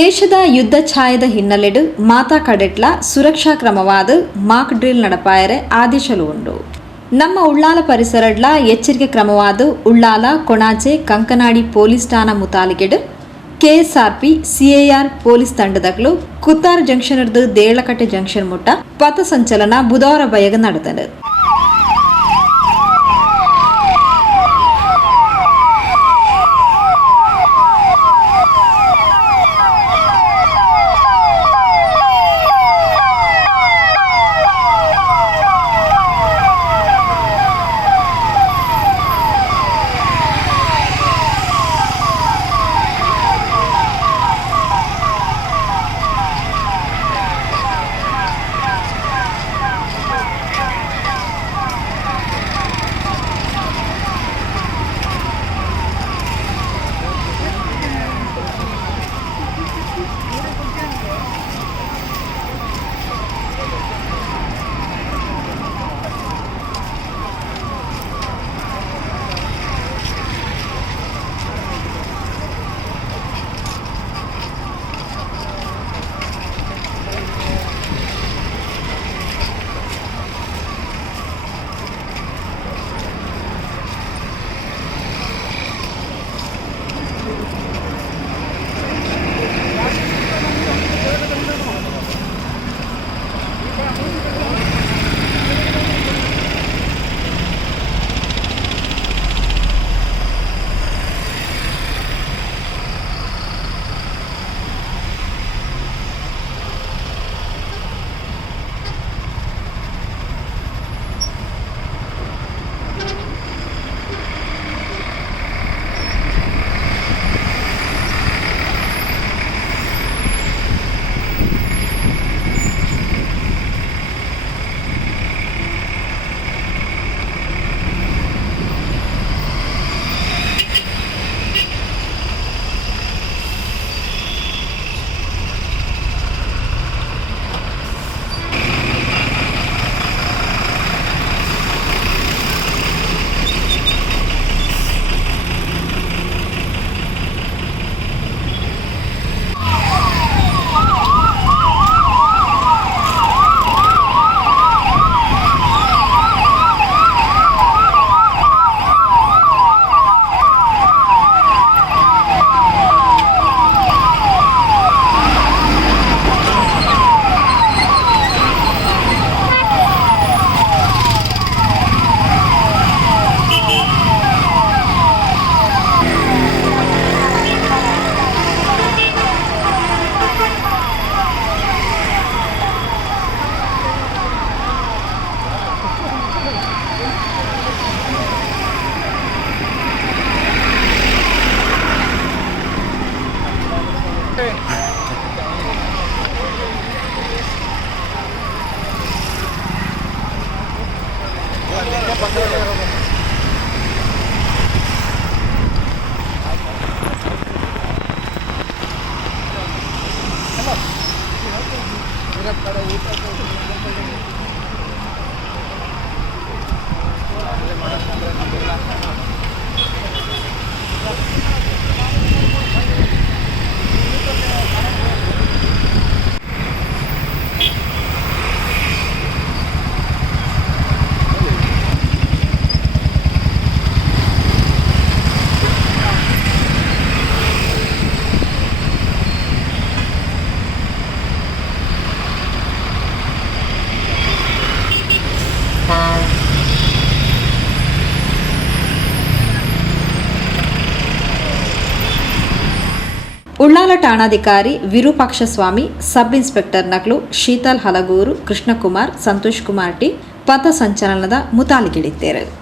ದೇಶದ ಯುದ್ಧ ಛಾಯದ ಹಿನ್ನೆಲೆಡು ಮಾತಾ ಕಡೆಟ್ಲ ಸುರಕ್ಷಾ ಕ್ರಮವಾದ Mach drill ನಡಪಾಯರೆ ಆದೇಶಲು ಉಂಡು. ನಮ್ಮ ಉಳ್ಳಾಲ ಪರಿಸರಡ್ಲ ಎಚ್ಚರಿಕೆ ಕ್ರಮವಾದ ಉಳ್ಳಾಲ ಕೊಣಾಚೆ ಕಂಕನಾಡಿ ಪೊಲೀಸ್ ಠಾಣಾ ಮುತಾಲಿಗೆಡು ಕೆಎಸ್ಆರ್ಪಿ ಸಿಎಆರ್ ಪೊಲೀಸ್ ತಂಡದಗಳು ಕುತ್ತಾರ್ ಜಂಕ್ಷನ್ ಹಿಡಿದು ದೇಳಕಟ್ಟೆ ಜಂಕ್ಷನ್ ಮುಟ್ಟ ಪಥ ಸಂಚಲನ ಬುಧವಾರ ಬಯಗ ನಡೆದನು. ಉಳ್ಳಾಲ ಠಾಣಾಧಿಕಾರಿ ವಿರೂಪಾಕ್ಷಸ್ವಾಮಿ, ಸಬ್ ಇನ್ಸ್ಪೆಕ್ಟರ್ ನಕಲು ಶೀತಲ್ ಹಲಗೂರು, ಕೃಷ್ಣಕುಮಾರ್, ಸಂತೋಷ್ ಕುಮಾರ್ ಟಿ ಪಥ ಸಂಚಲನದ ಮುತಾಲಿಗಿಡಿದ್ದೇರು.